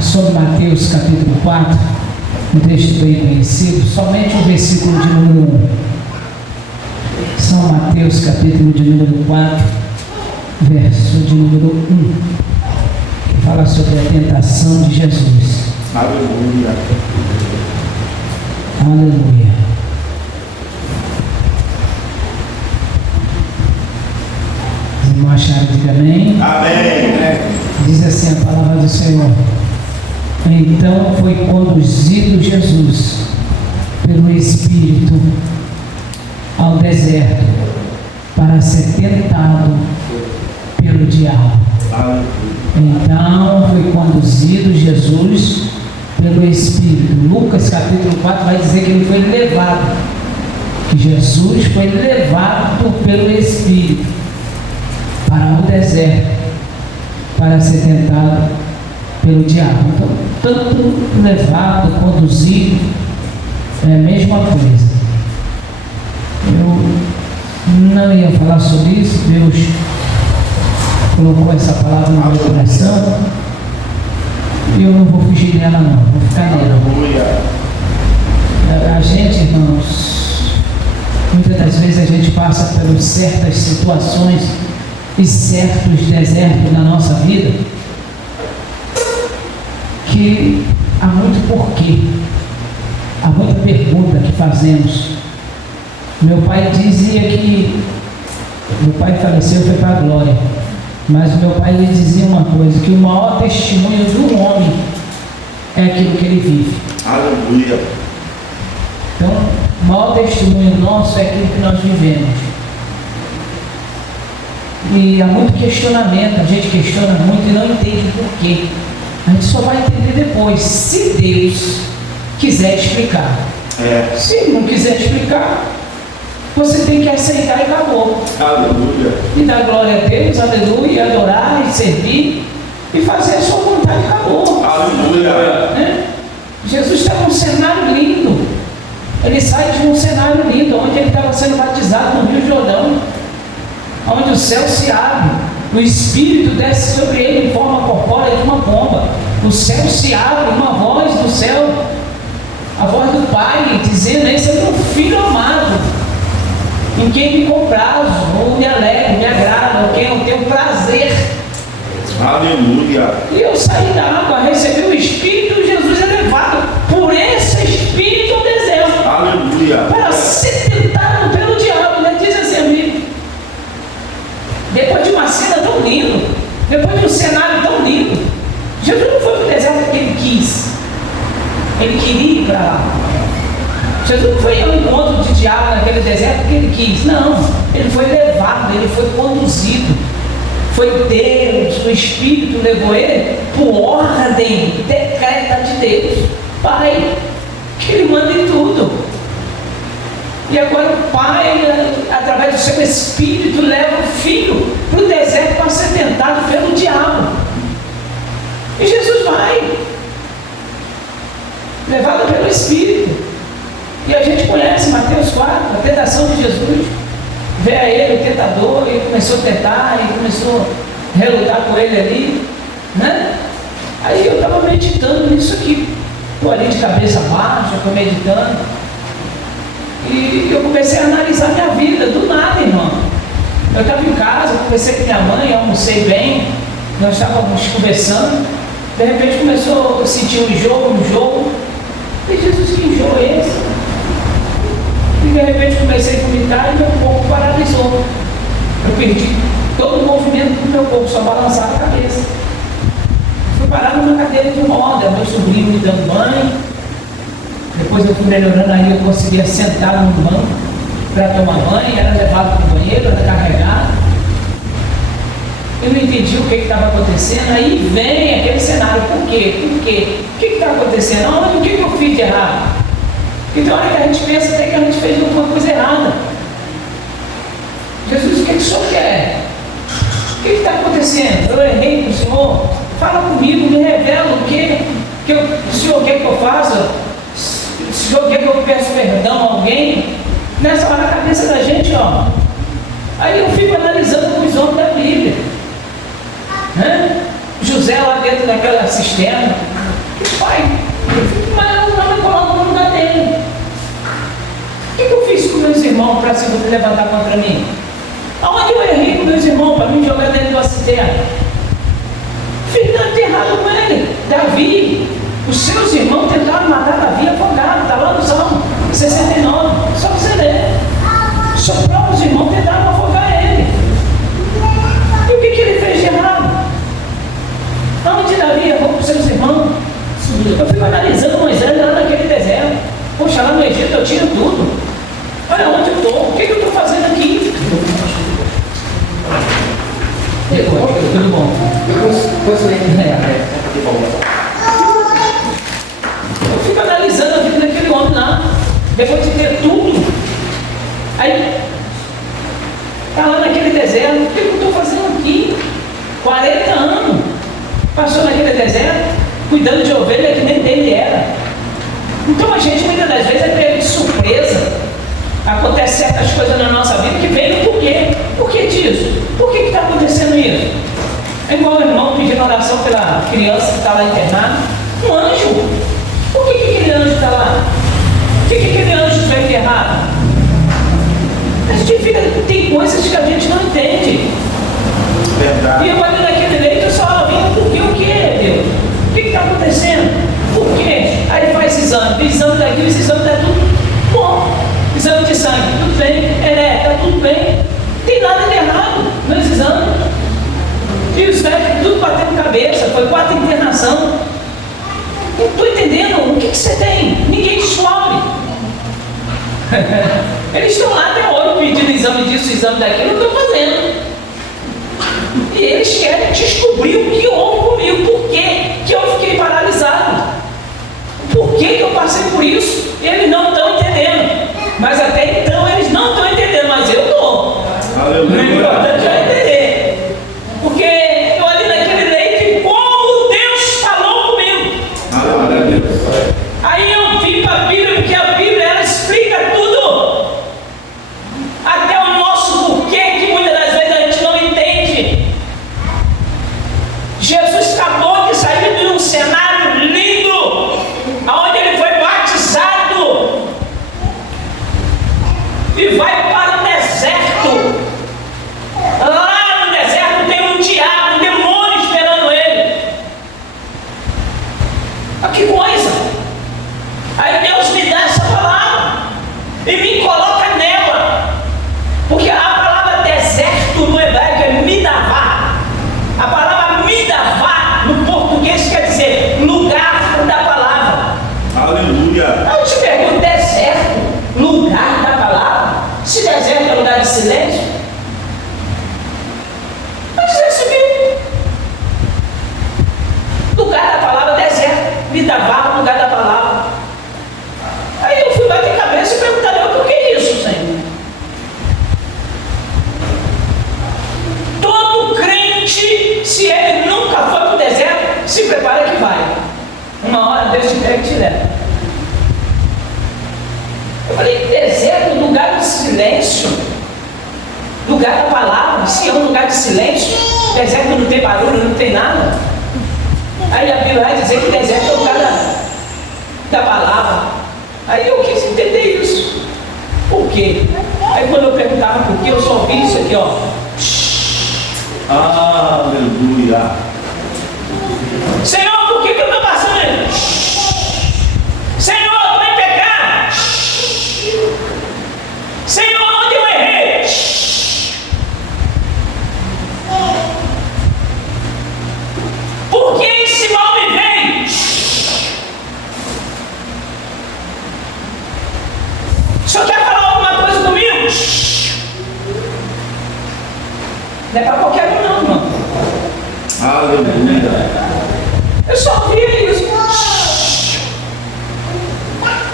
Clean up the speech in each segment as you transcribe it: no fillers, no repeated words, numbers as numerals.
sobre Mateus capítulo 4, um texto bem conhecido, somente o versículo de número 1. São Mateus capítulo de número 4, verso de número 1, que fala sobre a tentação de Jesus. Aleluia. Aleluia. Os irmãos acharam, diga amém. Amém. Diz assim a palavra do Senhor: então foi conduzido Jesus pelo Espírito ao deserto para ser tentado pelo diabo. Então foi conduzido Jesus pelo Espírito. Lucas capítulo 4 vai dizer que ele foi levado, que Jesus foi levado pelo Espírito para o deserto para ser tentado pelo diabo. Então, tanto levado, conduzido, é a mesma coisa. Eu não ia falar sobre isso, Deus colocou essa palavra no meu coração e eu não vou fugir dela não, vou ficar nela. A gente, irmãos, muitas das vezes a gente passa por certas situações e certos desertos na nossa vida que há muito porquê, há muita pergunta que fazemos. Meu pai dizia que, meu pai faleceu, foi para a glória, mas meu pai lhe dizia uma coisa, que o maior testemunho do homem é aquilo que ele vive. Aleluia. Então, o maior testemunho nosso é aquilo que nós vivemos. E há muito questionamento, a gente questiona muito e não entende por quê. A gente só vai entender depois, se Deus quiser explicar. Se não quiser explicar, você tem que aceitar e acabou. Aleluia. E dar glória a Deus, aleluia, adorar e servir e fazer a sua vontade e acabou. Aleluia. Né? Jesus está num cenário lindo. Ele sai de um cenário lindo, onde ele estava sendo batizado no Rio Jordão, onde o céu se abre, o Espírito desce sobre ele em forma corpórea de uma pomba, o céu se abre, uma voz do céu, a voz do Pai, dizendo: esse é meu Filho amado, em quem me comprazo, ou me alegro, me agrada, ou quem eu tenho prazer. Aleluia. E eu saí da água, recebi o Espírito, e Jesus é levado por esse Espírito ao deserto. Aleluia. Para ser tentado pelo diabo, né? Diz assim, amigo. Depois de uma cena tão linda, depois de um cenário tão lindo, Jesus não foi para o deserto porque ele quis. Ele queria ir para lá. Jesus não foi ao encontro de diabo naquele deserto porque ele quis. Não, ele foi levado, ele foi conduzido. Foi Deus, o Espírito levou ele por ordem decreta de Deus, Pai, que ele manda em tudo. E agora o Pai, através do seu Espírito, leva o Filho para o deserto para ser tentado pelo diabo. E Jesus vai, levado pelo Espírito. E a gente conhece Mateus 4, a tentação de Jesus. Vê a ele, o tentador, e começou a tentar, e começou a relutar com ele ali, né? Aí eu estava meditando nisso aqui. Estou ali de cabeça baixa, estou meditando. E eu comecei a analisar minha vida, do nada, irmão. Eu estava em casa, conversei com minha mãe, almocei bem, nós estávamos conversando. De repente começou a sentir um enjoo. E Jesus, que enjoo é esse? E de repente comecei a vomitar e meu corpo paralisou. Eu perdi todo o movimento do meu corpo, só balançava a cabeça. Fui parar numa cadeira de roda, meu sobrinho me dando banho. Depois eu fui melhorando, aí eu conseguia sentar no banco para tomar banho, era levado para o banheiro, era carregado. Eu não entendi o que estava acontecendo, aí vem aquele cenário. Por quê? O que está acontecendo? Onde? O que eu fiz de errado? Então, hora que a gente pensa até que a gente fez alguma coisa errada. Jesus, o que o Senhor quer? O que está acontecendo? Eu errei com o Senhor? Fala comigo, me revela o que o Senhor quer que eu faça. O Senhor quer que eu peça perdão a alguém? Nessa hora, na cabeça da gente, ó. Aí eu fico analisando com os homens da Bíblia. Né? José lá dentro daquela cisterna. Pai, mas eu não me coloco no lugar dele. O que eu fiz com meus irmãos para se levantar contra mim? Aonde eu errei com meus irmãos para me jogar dentro da cisterna? Fiz nada de errado com ele. Davi, os seus irmãos tentaram matar Davi afogado, está lá no Salmo 69, só você ler. Seus próprios irmãos tentaram afogar ele. E o que ele fez de errado? Aonde Davi errou com os seus irmãos? Eu fico analisando Moisés lá naquele deserto. Poxa, lá no Egito eu tiro tudo. Olha onde eu estou, o que eu estou fazendo aqui? Tudo bom. Eu fico analisando a vida daquele homem lá, depois de ter tudo. Aí, está lá naquele deserto, o que eu estou fazendo aqui? 40 anos. Passou naquele deserto, cuidando de ovelha que nem dele era. Então a gente muitas das vezes é pego de surpresa. Acontece certas coisas na nossa vida que vem no porquê. Por que disso? Por que está acontecendo isso? É igual o irmão pedindo oração pela criança que está lá internada. Um anjo. Por que aquele anjo está lá? Por que aquele anjo está enterrado? A gente fica, tem coisas que a gente não entende. Verdade. E eu ali naquele leito eu só vim, por que o que, Deus? O que está acontecendo? Por quê? Aí faz exame daqui, esse exame está tudo bom. Exame de sangue, tudo bem. Está tudo bem. Não tem nada de errado nos exames. E os médicos tudo batendo cabeça, foi 4 internações. Não estou entendendo, o que você tem? Ninguém descobre. Eles estão lá até hoje pedindo exame disso, exame daquilo, eu estou fazendo. E eles querem descobrir o que houve comigo, por que eu fiquei paralisado, por que eu passei por isso. Eles não estão entendendo, mas até então eles não estão entendendo, mas eu estou. O importante é entender, porque eu ali naquele leito e como Deus falou comigo. Aí eu vim para a Bíblia, porque a Bíblia ela explica tudo, até o nosso porquê, que muitas das vezes a gente não entende. Jesus acabou de sair de um cenário lindo, onde ele foi batizado e vai para o deserto. Lá no deserto tem um diabo, um demônio esperando ele. Ah, que coisa! Aí Deus me dá essa palavra e me coloca nela, porque a palavra deserto no hebraico é midavá. A palavra midavá no português quer dizer lugar da palavra. Aleluia. Eu te pergunto, deserto, lugar da palavra? Se deserto é lugar de silêncio, mas você viu? Lugar da palavra, deserto, midavá, lugar da palavra. Aí eu fui bater cabeça e perguntar, por que isso, Senhor? Todo crente, se ele nunca foi para o deserto, se prepara que vai. Uma hora Deus te pega e te leva. Eu falei, deserto, lugar de silêncio, lugar da palavra. Se é um lugar de silêncio, deserto não tem barulho, não tem nada. Aí a Bíblia vai dizer que deserto é o lugar da palavra. Aí eu quis entender isso. Por quê? Aí quando eu perguntava por quê, eu só ouvi isso aqui, ó. Aleluia. Senhor, por que eu estou passando isso? Senhor, eu estou em pecado. Senhor, onde eu errei? Por que esse mal me vem? O senhor quer falar alguma coisa comigo? Não é para qualquer um não, irmão. Aleluia. Eu só via isso.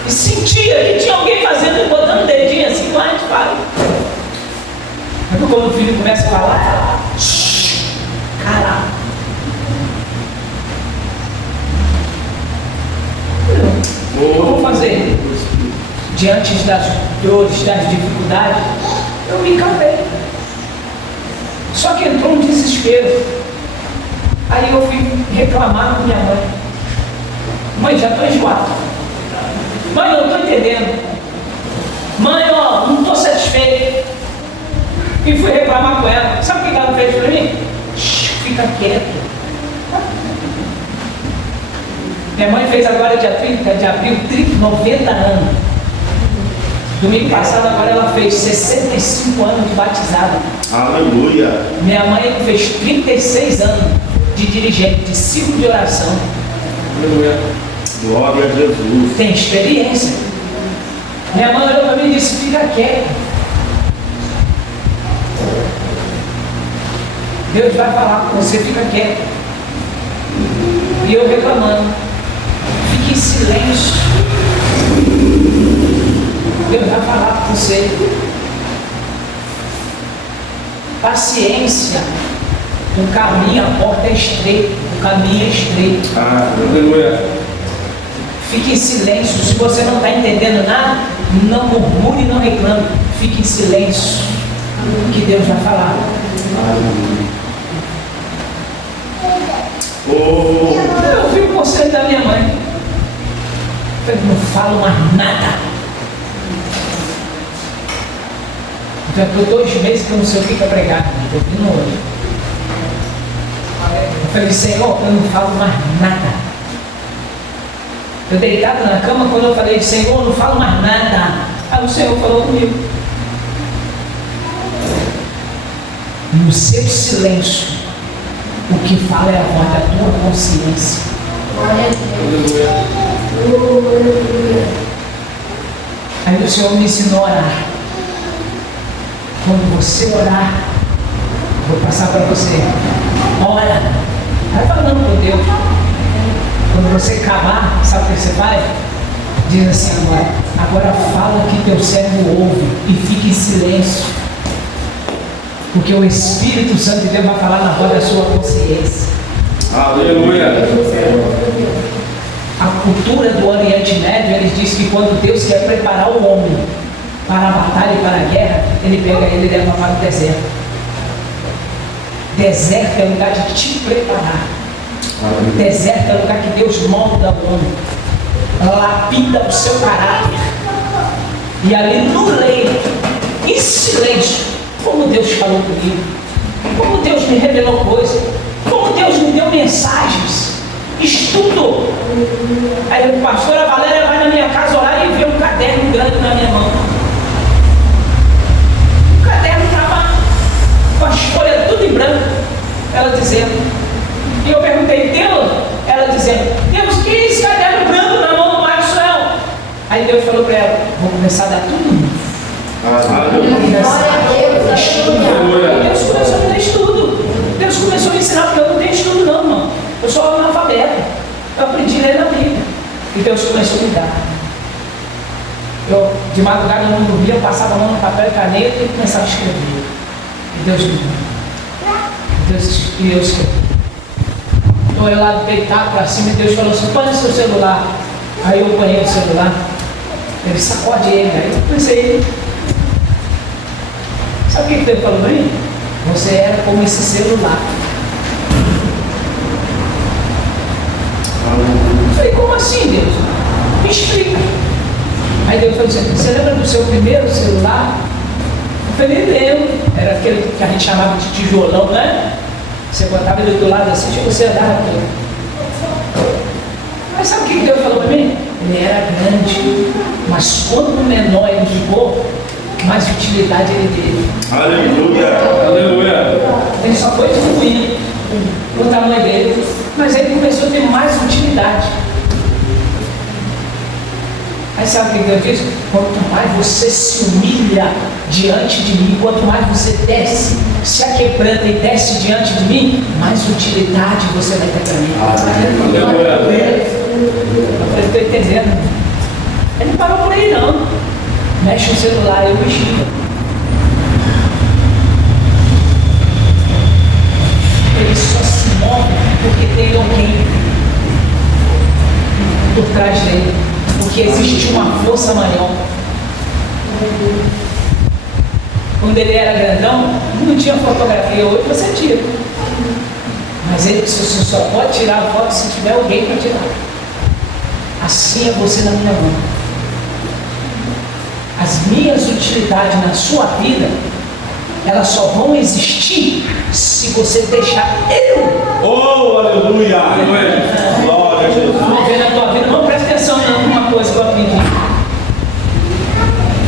E sentia que tinha alguém fazendo, botando o dedinho assim, lá a gente fala. Mas quando o filho começa a falar, caralho. O que eu vou fazer? Diante das dores, das dificuldades, eu me calmei. Só que entrou um desespero. Aí eu fui reclamar com minha mãe. Mãe, já estou enjoado. Mãe, não estou entendendo. Mãe, ó, não estou satisfeito. E fui reclamar com ela. Sabe o que ela fez para mim? Fica quieto. Minha mãe fez agora dia 30 de abril, 90 anos. Domingo passado agora ela fez 65 anos de batizada. Aleluia. Minha mãe fez 36 anos de dirigente, de ciclo de oração. Aleluia. Glória a Jesus. Tem experiência. Minha mãe olhou para mim e disse, fica quieto. Deus vai falar com você, fica quieto. E eu reclamando. Fique em silêncio. Deus vai falar com você. Paciência. O caminho, a porta é estreita. O caminho é estreito. Aleluia. Fique em silêncio. Se você não está entendendo nada, não murmure e não reclame. Fique em silêncio. Que Deus vai falar. Aleluia. Oh. Eu ouvi o conselho da minha mãe. Eu falei, não falo mais nada. Já estou 2 meses que eu não sei o que é pregar. Estou vindo hoje. Eu falei, Senhor, eu não falo mais nada. Eu deitado na cama, quando eu falei, Senhor, eu não falo mais nada. Aí o Senhor falou comigo. No seu silêncio, o que fala é a voz da tua consciência. Aí o Senhor me ensinou a orar. Quando você orar, vou passar para você. Ora. Vai falando com Deus. Quando você acabar, sabe o que você faz? Diz assim agora fala que teu servo ouve e fique em silêncio. Porque o Espírito Santo de Deus vai falar na voz da sua consciência. Aleluia. A cultura do Oriente Médio, eles dizem que quando Deus quer preparar o homem para a batalha e para a guerra, ele pega ele e leva para o deserto. Deserto é o lugar de te preparar. Deserto é o lugar que Deus molda o homem, lapida o seu caráter. E ali no leito, em silêncio, como Deus falou comigo, como Deus me revelou coisas, como Deus me deu mensagens, estudo. Aí a pastora Valéria vai na minha casa orar e vê um caderno grande na minha mão. O caderno estava com as folhas tudo em branco, ela dizendo. E eu perguntei, Deus, ela dizendo, Deus, o que é esse caderno branco na mão do Maxwell? Aí Deus falou para ela, vou começar a dar tudo novo. Deus começou a me dar estudo. Deus começou a me ensinar, porque eu não tenho estudo não, irmão. Eu sou analfabeto. Eu aprendi a ler na Bíblia. E Deus começou a me dar. Eu, de madrugada, eu não dormia, eu passava a mão no papel e caneta e começava a escrever. E Deus me deu. E eu escrevi. Então eu lá deitado para cima e Deus falou assim, põe o seu celular. Aí eu ponhei o celular. Ele sacode ele. Aí eu pensei, sabe o que Deus falou para mim? Você era como esse celular. Eu falei, como assim, Deus? Me explica. Aí Deus falou assim, você lembra do seu primeiro celular? Eu falei, lembro. Era aquele que a gente chamava de tijolão, né? Você botava ele do lado assim, tipo, você andava aqui. Mas sabe o que Deus falou para mim? Ele era grande, mas quanto menor ele ficou, mais utilidade ele teve. Aleluia. Aleluia. Ele só foi diminuindo o tamanho dele, mas ele começou a ter mais utilidade. Aí sabe o que Deus diz? Quanto mais você se humilha diante de mim, quanto mais você desce, se aquebranta e desce diante de mim, mais utilidade você vai ter para mim. Eu estou entendendo. Ele não parou por aí não. Mexe o celular, eu mexi. Ele só se move porque tem alguém por trás dele. Porque existe uma força maior. Quando ele era grandão, não tinha fotografia. Hoje você tira. Mas Mas ele disse: você só pode tirar a foto se tiver alguém para tirar. Assim é você na minha mão. As minhas utilidades na sua vida, elas só vão existir se você deixar eu. Oh, aleluia! Glória a Jesus. Mover na tua vida. Não presta atenção numa coisa que eu aprendi.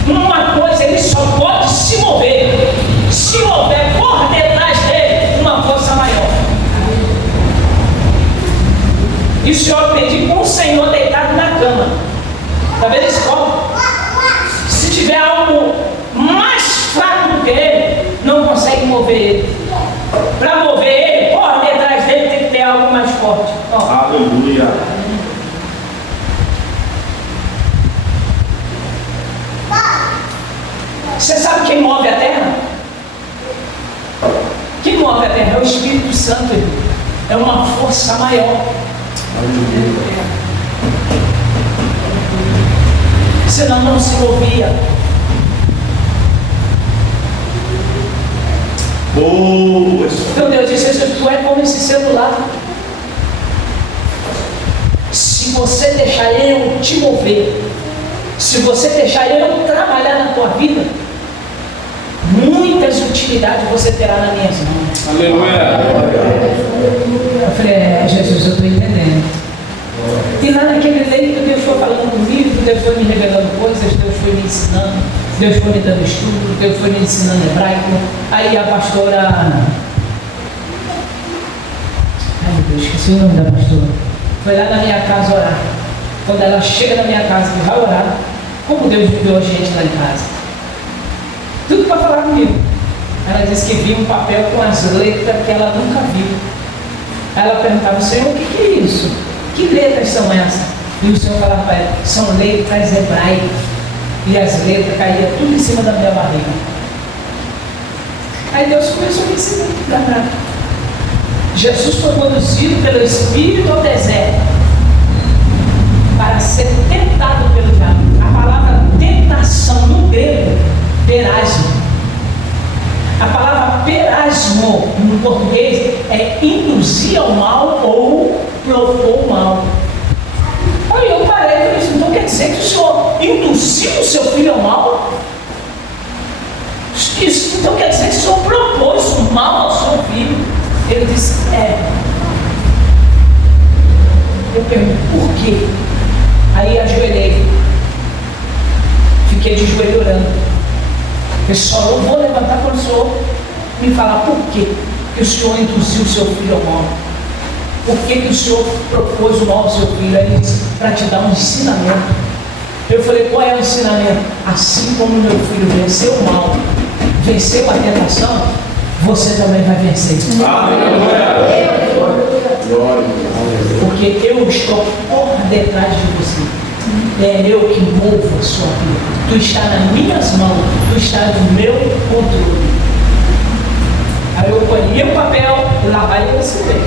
Uma coisa, ele só pode se mover se houver por detrás dele uma força maior. Isso eu aprendi com o Senhor deitado na cama. Está vendo esse copo? Se tiver algo mais fraco do que ele, não consegue mover ele. Para mover ele, por detrás dele tem que ter algo mais forte. Ó. Aleluia. Você sabe quem move a terra? Quem move a terra é o Espírito Santo. É uma força maior. Senão não se movia. Então Deus disse: tu é como esse celular. Se você deixar eu te mover, se você deixar eu trabalhar na tua vida, muitas utilidades você terá nas minhas mãos. Aleluia. Eu falei: Jesus, eu estou entendendo. E lá naquele leito, Deus foi falando comigo, Deus foi me revelando coisas, Deus foi me ensinando, Deus foi me dando estudo, Deus foi me ensinando hebraico. Aí a pastora... Ai meu Deus, esqueci o nome da pastora. Foi lá na minha casa orar. Quando ela chega na minha casa e vai orar, como Deus me deu a gente lá em casa. Tudo para falar comigo. Ela disse que viu um papel com as letras que ela nunca viu. Ela perguntava: Senhor, o que é isso? Que letras são essas? E o Senhor falava para ela: são letras hebraicas. E as letras caíam tudo em cima da minha barriga. Aí Deus começou a me ensinar. Jesus foi conduzido pelo Espírito ao deserto para ser tentado pelo diabo. A palavra tentação no grego, perasmo. A palavra perasmo no português é induzir ao mal ou propor o mal. Aí eu parei e falei: então quer dizer que o Senhor induziu o seu filho ao mal? Isso, então quer dizer que o Senhor propôs o mal ao seu filho? Ele disse: é. Eu pergunto: por quê? Aí ajoelhei, fiquei de joelho orando. Eu só não vou levantar quando o Senhor me falar por quê que o Senhor induziu o seu filho ao mal. Por que o Senhor propôs o mal ao seu filho? Aí ele disse: para te dar um ensinamento. Eu falei: qual é o ensinamento? Assim como meu filho venceu o mal, venceu a tentação, você também vai vencer. Porque eu estou por detrás de você. É eu que movo a sua vida. Tu está nas minhas mãos, tu está no meu controle. Aí eu colhi o papel e lá vai eu receber.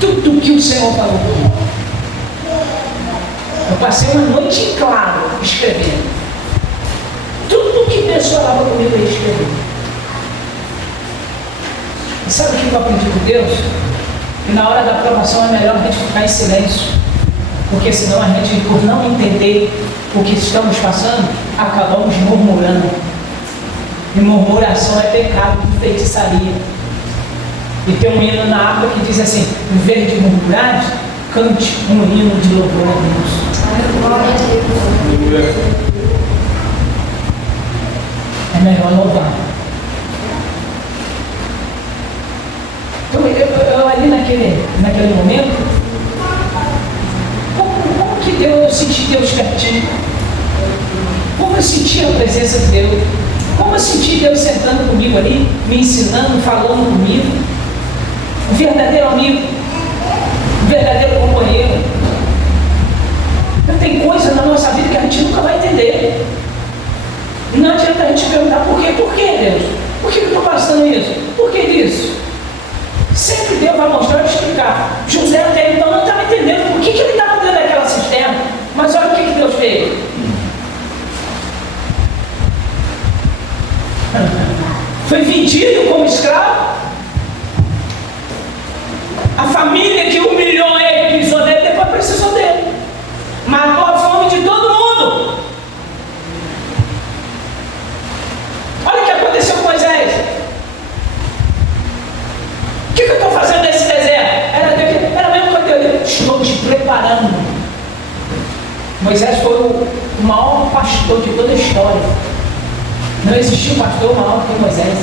Tudo que o Senhor falou comigo. Eu passei uma noite em claro escrevendo. Tudo que Deus falava comigo eu escrevi. E sabe o que eu aprendi com Deus? Que na hora da aprovação é melhor a gente ficar em silêncio. Porque senão a gente, por não entender o que estamos passando, acabamos murmurando. E murmuração é pecado de feitiçaria. E tem um hino na harpa que diz assim: em vez de murmurar, cante um hino de louvor a Deus. É melhor louvar. Então eu ali naquele momento, como que eu senti Deus pertinho? Como eu senti a presença de Deus? Como eu senti Deus sentando comigo ali, me ensinando, falando comigo? Um verdadeiro amigo, um verdadeiro companheiro. Tem coisa na nossa vida que a gente nunca vai entender. Não adianta a gente perguntar por quê? Por que, Deus? Por que eu estou passando isso? Por que disso? Sempre Deus vai mostrar e explicar. José até então não estava entendendo por que ele estava dentro daquela cisterna. Mas olha o que Deus fez. Foi vendido como escravo. Moisés foi o maior pastor de toda a história. Não existiu pastor maior que Moisés.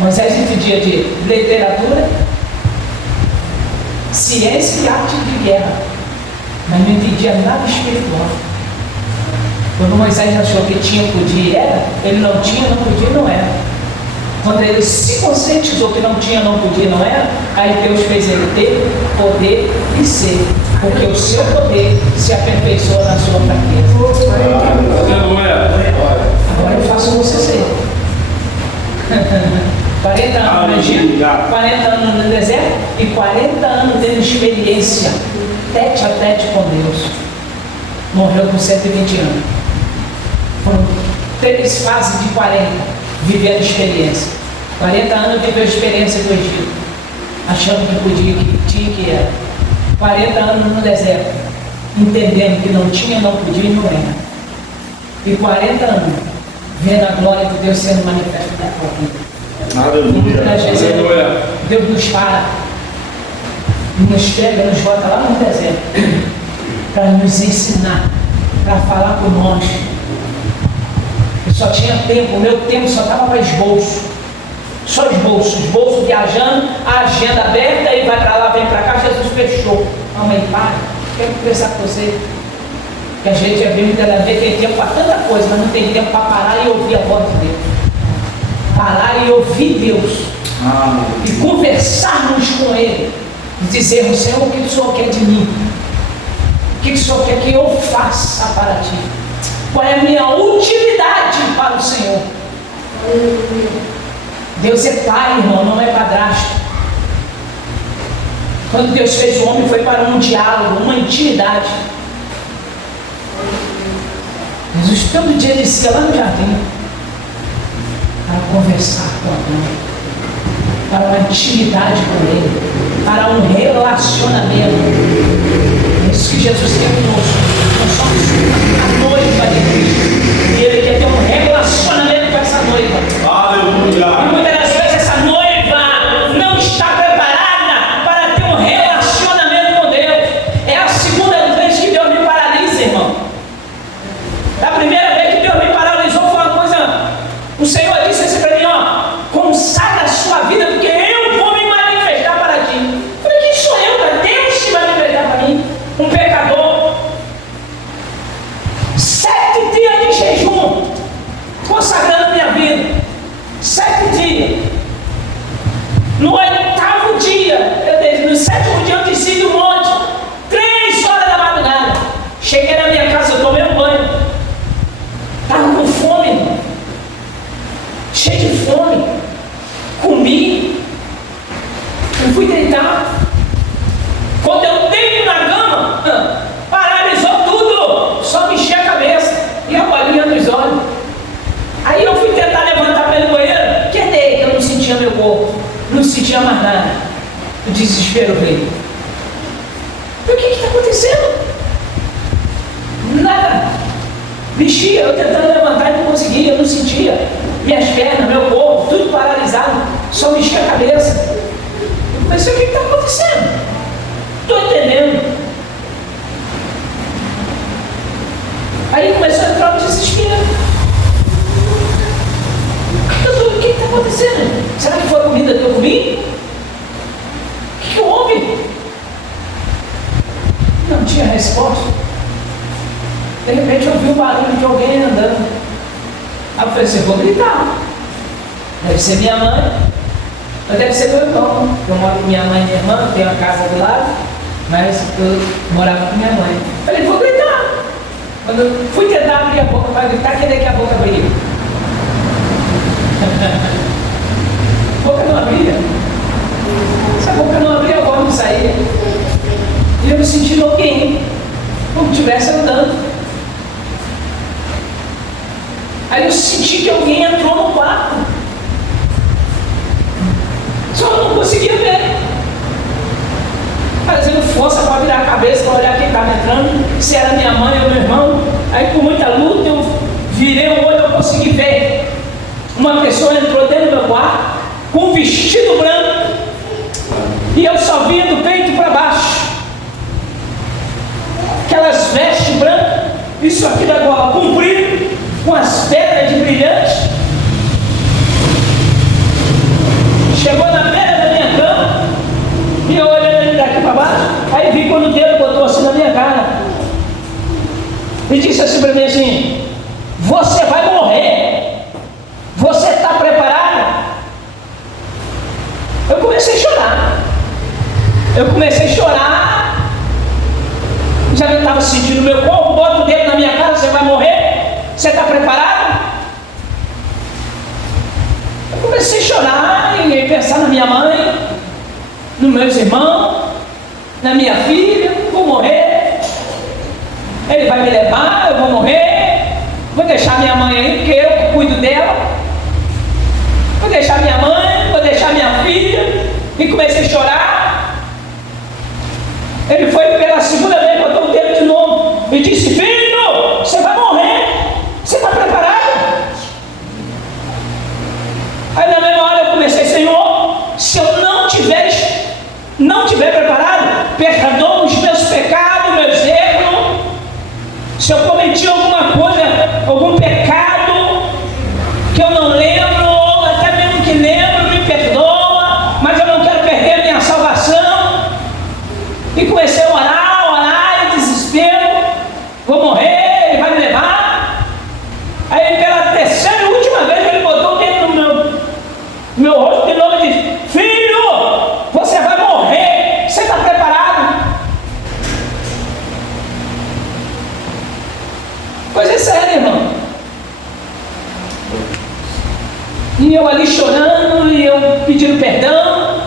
Moisés entendia de literatura, ciência e arte de guerra, mas não entendia nada espiritual. Quando Moisés achou que tinha, podia e era, ele não tinha, não podia e não era. Quando ele se conscientizou que não tinha, não podia, não era, aí Deus fez ele ter, poder e ser, porque o seu poder se aperfeiçoa na sua fraqueza. Agora eu faço você ser. 40 anos no Egito, 40 anos no deserto e 40 anos tendo experiência tete a tete com Deus. Morreu com 120 anos. Foram 3 fases de 40 vivendo experiência. 40 anos viveu a experiência do Egito, achando que podia, que tinha, que era. 40 anos no deserto, entendendo que não tinha, não podia e não era. E 40 anos vendo a glória de Deus sendo manifesta na sua vida. Muitas vezes Deus nos para, nos pega, nos bota lá no deserto para nos ensinar, para falar com nós. Eu só tinha tempo, o meu tempo só estava para esboço. Só esboço viajando, a agenda aberta, ele vai para lá, vem para cá, Jesus fechou. Mamãe, para, quero conversar com você. Que a gente é bem tem tempo para tanta coisa, mas não tem tempo para parar e ouvir a voz de Deus. Parar e ouvir Deus. E conversarmos com Ele. E dizermos, Senhor, o que o Senhor quer de mim? O que o Senhor quer que eu faça para ti? Qual é a minha utilidade para o Senhor? Deus é pai, irmão, não é padrasto. Quando Deus fez o homem, foi para um diálogo, uma intimidade. Jesus todo dia descia lá no jardim para conversar com Adão, para uma intimidade com Ele, para um relacionamento. É isso que Jesus quer conosco. Nós somos a noiva de Cristo e Ele quer ter um relacionamento com essa noiva. Aleluia! E muitas das vezes essa noiva não está preparada para ter um relacionamento com Deus. É a segunda vez que Deus me paralisa, irmão. A primeira vez que Deus me paralisou foi uma coisa. O Senhor disse assim para mim: ó, consagra a sua vida, porque eu vou me manifestar para ti. Eu falei: quem sou eu para Deus se manifestar para mim? Um pecador. 7 dias de jejum, consagrando minha vida. 7 dias. No 8º dia, no 7º dia eu desci do monte, 3 horas da madrugada. Cheguei na minha casa, eu tomei um banho. Estava com fome, irmão. Cheio de fome. Comi. Eu fui deitar. Quando eu deito na cama, paralisou tudo. Só mexi a cabeça e a bolinha nos olhos. Aí eu fui tentar levantar pelo banheiro. Quedei, que eu não sentia meu corpo. Não sentia mais nada. O desespero veio. O que está acontecendo? Nada. Mexia, eu tentando levantar e não conseguia, eu não sentia. Minhas pernas, meu corpo, tudo paralisado. Só mexia a cabeça. Eu pensei: o que está acontecendo? Estou entendendo. Aí começou a entrar o desespero. O que está acontecendo? Será que foi a comida que eu comi? O que houve? Não tinha resposta. De repente eu vi o barulho de alguém andando. Aí eu falei assim: vou gritar. Deve ser minha mãe, ou deve ser meu irmão. Eu moro com minha mãe e minha irmã, tenho a casa do lado, mas eu morava com minha mãe. Eu falei: vou gritar. Quando eu fui tentar abrir a boca para gritar, que daqui a boca abriu. A boca não abria. Se a boca não abria, a voz não saía. E eu me senti alguém, como se estivesse andando. Aí eu senti que alguém entrou no quarto. Só eu não conseguia ver. Fazendo força para virar a cabeça, para olhar quem estava entrando, se era minha mãe ou meu irmão. Aí com muita luta eu virei o olho, eu consegui ver. Uma pessoa entrou dentro do meu quarto com um vestido branco e eu só via do peito para baixo. isso aqui da gola comprido, com as pedras de brilhantes. Chegou na beira da minha cama, e eu olhando ele daqui para baixo, aí vi quando o dedo botou assim na minha cara. E disse assim para mim assim: você vai morrer. Você está preparado? Eu comecei a chorar. Já não estava sentindo o meu corpo. Bota o dedo na minha cara: você vai morrer. Você está preparado? Eu comecei a chorar e pensar na minha mãe, nos meus irmãos, na minha filha. Vou morrer. Ele vai me levar, eu vou morrer. Vou deixar minha mãe aí, porque eu cuido dela. Vou deixar minha mãe, vou deixar minha filha. E comecei a chorar. Ele foi pela segunda vez, botou o dedo de novo e disse: filho, você vai morrer. Você está preparado? Aí na mesma hora eu comecei: Senhor, se eu não tiver preparado, perdoa os meus pecados, meus erros. Se eu cometi alguma coisa, algum pecado que eu não lembro, ou até mesmo que lembro, me perdoa, mas eu não quero perder a minha salvação. E comecei a orar, em desespero. Vou morrer, ele vai me levar. Aí pela terceira e última vez ele botou o dedo no meu rosto de novo e disse: filho, você vai morrer. Você está preparado? Coisa séria, irmão. E eu ali chorando, e eu pedindo perdão.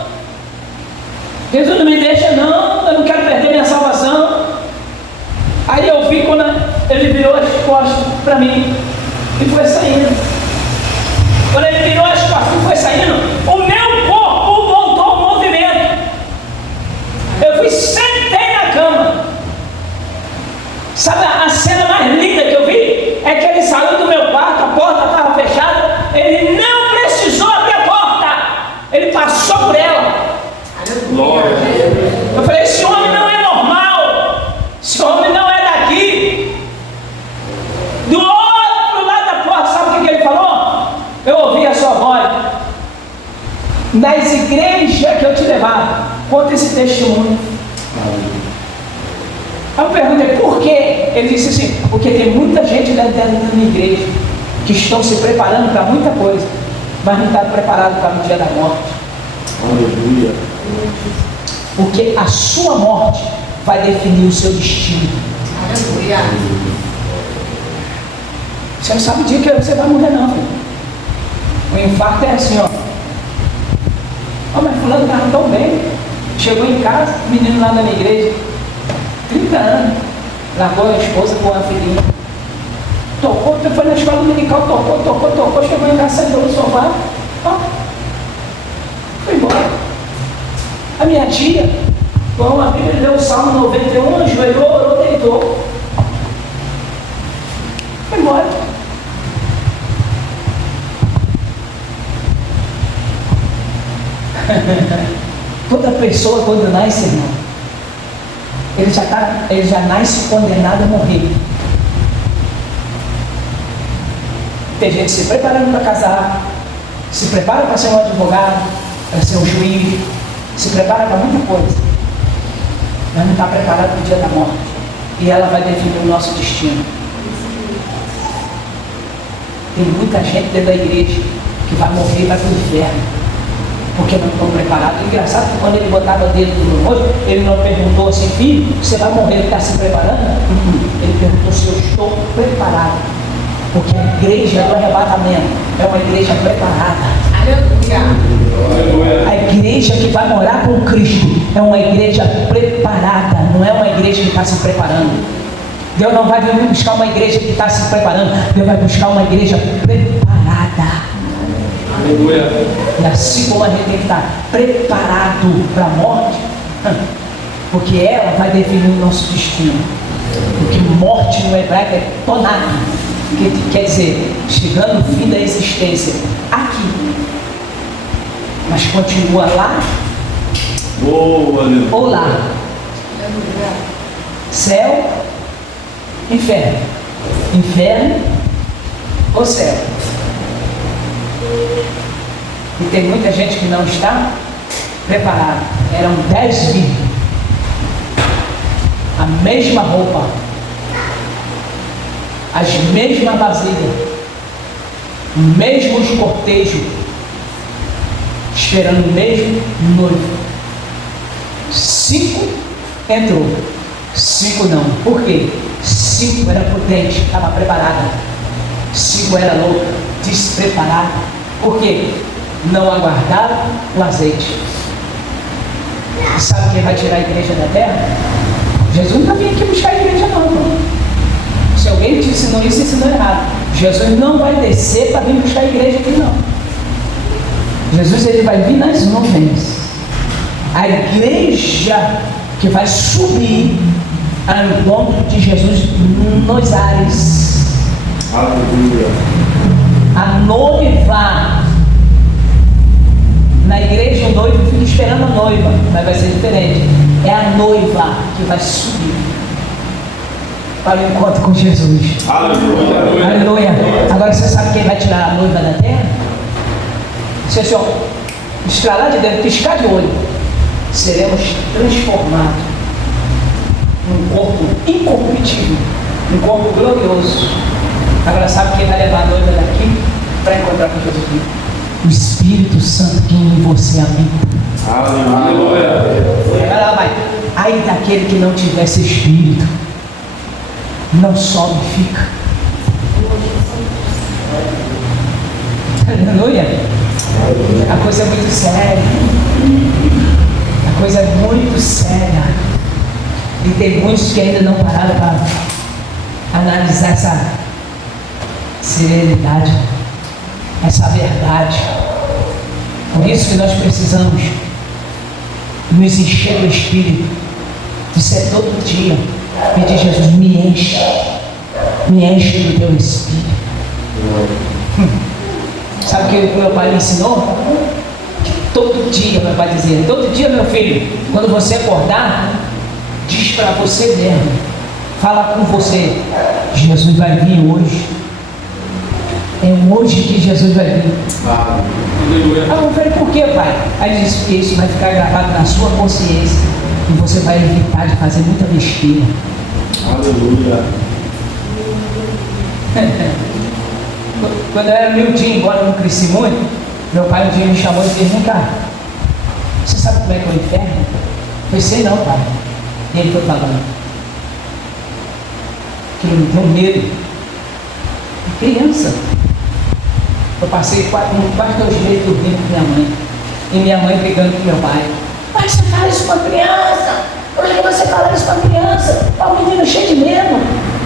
Jesus, não me deixa não, eu não quero perder minha salvação. Aí eu vi quando ele virou as costas para mim e foi saindo. Quando ele virou as costas e foi saindo, o meu corpo voltou ao movimento. Eu fui, sentei na cama. Sabe a cena mais linda que eu vi? É que ele saiu do meu quarto, a porta estava fechada, ele não precisou abrir a porta, ele passou por ela. Eu falei: esse homem não é normal, esse homem não é daqui. Do outro lado da porta, sabe o que ele falou? Eu ouvi a sua voz. Nas igrejas que eu te levava, conta esse testemunho. Aí eu perguntei: por quê? Ele disse assim: porque tem muita gente dentro da minha igreja que estão se preparando para muita coisa, mas não está preparado para o dia da morte. Aleluia. Porque a sua morte vai definir o seu destino. Aleluia. Você não sabe o dia que você vai morrer não, filho. O infarto é assim, ó. Mas fulano estava tão bem. Chegou em casa, menino lá da minha igreja, 30 anos, largou a esposa com a filhinha. Tocou, foi na escola dominical, tocou, chegou em casa, sentou no sofá, ó, foi embora. A minha tia, com uma Bíblia, leu o Salmo 91, ajoelhou, orou, deitou. Foi embora. Toda pessoa quando nasce, irmão, ele já nasce condenado a morrer. Tem gente se preparando para casar, se prepara para ser um advogado, para ser um juiz, se prepara para muita coisa, mas não está preparado para o dia da morte. E ela vai definir o nosso destino. Tem muita gente dentro da igreja que vai morrer e vai para o inferno, porque não estão preparados. Engraçado que quando ele botava o dedo no rosto, ele não perguntou assim: filho, você vai morrer, ele está se preparando? Ele perguntou se eu estou preparado, porque a igreja do arrebatamento é uma igreja preparada. A igreja que vai morar com Cristo é uma igreja preparada, não é uma igreja que está se preparando. Deus não vai vir buscar uma igreja que está se preparando, Deus vai buscar uma igreja preparada. Aleluia. E assim como a gente tem que estar preparado para a morte, porque ela vai definir o nosso destino. Porque morte no hebraico é tonar, que quer dizer chegando no fim da existência aqui, mas continua lá ou lá. Céu, inferno. Inferno ou céu? E tem muita gente que não está preparada. Eram 10 virgens, a mesma roupa, as mesmas vasilhas, mesmos cortejos, esperando o mesmo noivo. 5 entrou, 5 não. Por quê? 5 era prudente, estava preparada. 5 era louca, despreparada. Por quê? Não aguardaram o azeite. E sabe quem vai tirar a igreja da terra? Jesus não está vindo aqui buscar a igreja não, irmão. Se alguém te ensinou isso, ensinou errado. Jesus não vai descer para vir buscar a igreja aqui não. Jesus ele vai vir nas nuvens. A igreja que vai subir ao encontro de Jesus nos ares. Aleluia. A noiva. Na igreja o noivo fica esperando a noiva, mas vai ser diferente. É a noiva que vai subir para o encontro com Jesus. Aleluia. Aleluia. Agora você sabe quem vai tirar a noiva da terra? Se assim, ó, estralar de dentro, piscar de olho, seremos transformados num corpo incorruptível, num corpo glorioso. Agora sabe quem vai levar a noiva daqui para encontrar com Jesus? O Espírito Santo que em você habita. Aleluia. Agora ela vai. Ai daquele que não tivesse Espírito, não sobe e fica. Aleluia. A coisa é muito séria. A coisa é muito séria. E tem muitos que ainda não pararam para analisar essa serenidade, essa verdade. Por isso que nós precisamos nos encher do Espírito. Isso é todo dia. Pedir Jesus, me enche do teu Espírito. Sabe o que o meu pai me ensinou? Que todo dia, meu pai dizia, todo dia, meu filho, quando você acordar, diz para você mesmo, fala com você, Jesus vai vir hoje. É hoje que Jesus vai vir. Ah, eu falei, por que, pai? Aí ele disse que isso vai ficar gravado na sua consciência e você vai evitar de fazer muita besteira. Aleluia. Quando eu era miudinho, embora eu não cresci muito, meu pai um dia me chamou e disse, vem cá, você sabe como é que é o inferno? Eu falei, sei não, pai. E ele foi falando. Que eu tenho medo. Criança. Eu passei quase 2 meses dormindo com minha mãe. E minha mãe brigando com meu pai. Mas você fala isso com a criança? Por que você fala isso com a criança? É um menino cheio de medo.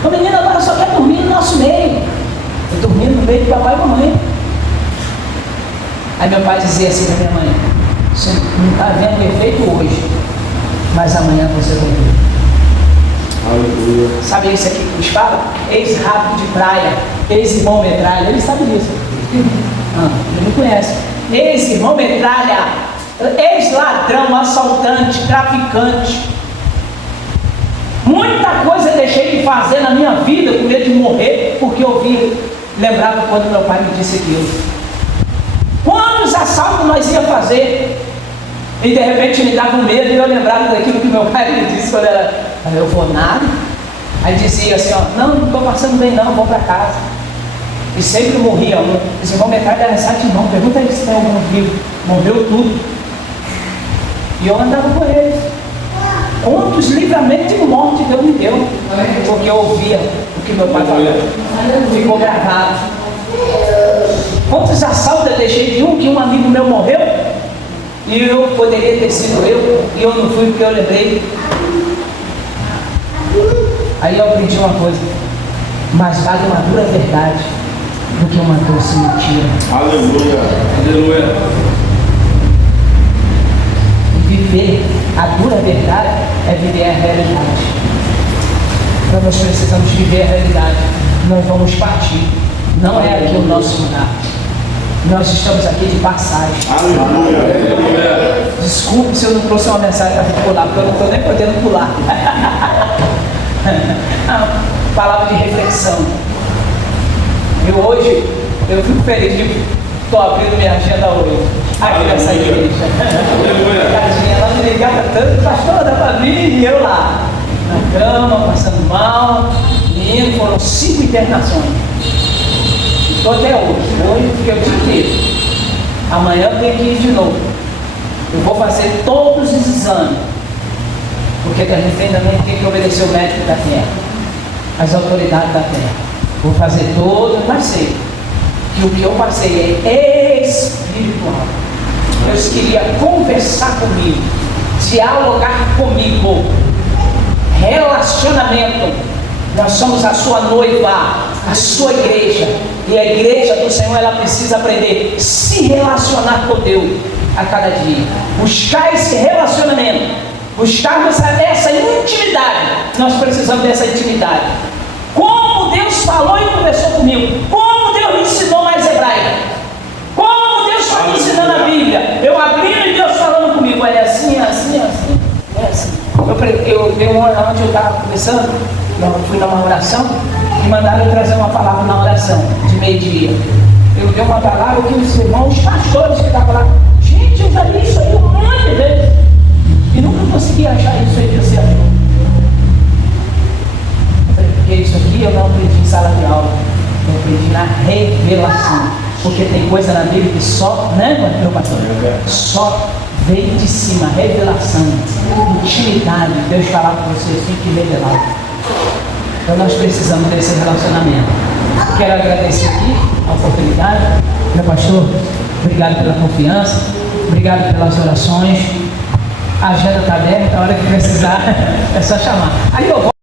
O menino agora só quer dormir no nosso meio. Eu dormindo no meio de papai e mamãe. Aí meu pai dizia assim para minha mãe, você não está vendo o efeito hoje, mas amanhã você vai ver. Aleluia. Sabe isso aqui que eles falam? Ex-rato de praia, ex-irmão metralha, eles sabem disso. Ele não conhece. Ex-irmão metralha, ex-ladrão, assaltante, traficante. Muita coisa eu deixei de fazer na minha vida com medo de morrer, porque eu lembrava quando meu pai me disse aquilo. Quantos assaltos nós ia fazer? E de repente me dava um medo e eu lembrava daquilo que meu pai me disse quando eu vou nada. Aí dizia assim, ó, não estou passando bem não, vou para casa. E sempre morria um. Esse irmão metade era 7 irmãos, pergunta aí se tem algum vivo. Morreu tudo. E eu andava com eles. Quantos livramentos de morte Deus me deu? Porque eu ouvia o que meu pai falou. Ficou gravado. Quantos assaltos eu deixei de que um amigo meu morreu? E eu poderia ter sido eu, e eu não fui porque eu lembrei. Aí eu aprendi uma coisa: mais vale uma dura verdade do que uma doce mentira. Aleluia. Aleluia. Viver a dura verdade é viver a realidade. Então nós precisamos viver a realidade. Nós vamos partir. Não é aqui o nosso lugar. Nós estamos aqui de passagem. Aleluia. Desculpe se eu não trouxe uma mensagem para pular, porque eu não estou nem podendo pular. palavra de reflexão. Eu fico feliz de estou abrindo minha agenda hoje, aqui nessa igreja. Tadinha, ela me ligava tanto, pastor, dá para vir, e eu lá, na cama, passando mal, menino, foram 5 internações. Estou até hoje fiquei o dia inteiro. Amanhã eu tenho que ir de novo. Eu vou fazer todos os exames, porque a gente ainda tem que obedecer o médico da terra, as autoridades da terra. Vou fazer todos, mas sei que o que eu passei é espiritual. Deus queria conversar comigo, dialogar comigo. Relacionamento. Nós somos a sua noiva, a sua igreja. E a igreja do Senhor, ela precisa aprender a se relacionar com Deus a cada dia. Buscar esse relacionamento. Buscar essa intimidade. Nós precisamos dessa intimidade. Como Deus falou e conversou comigo. Como Deus me ensinou mais hebraica. Como Deus está me ensinando a Bíblia. Eu abrindo e Deus falando comigo. É assim, é assim, é assim. É assim. Eu dei uma hora onde eu estava conversando. Eu fui numa oração e mandaram eu trazer uma palavra na oração de meio-dia. Eu dei uma palavra que os irmãos, os pastores que estavam lá, gente, eu já li isso aí um monte de vezes e nunca consegui achar isso aí que você achou. Eu falei, porque isso aqui eu não aprendi em sala de aula, eu aprendi na revelação, porque tem coisa na Bíblia que só, né, meu pastor? Só veio de cima, revelação, intimidade, Deus falar com você assim que revelar. Então nós precisamos desse relacionamento. Quero agradecer aqui a oportunidade. Meu pastor, obrigado pela confiança, obrigado pelas orações. A agenda está aberta, a hora que precisar é só chamar. Aí eu vou.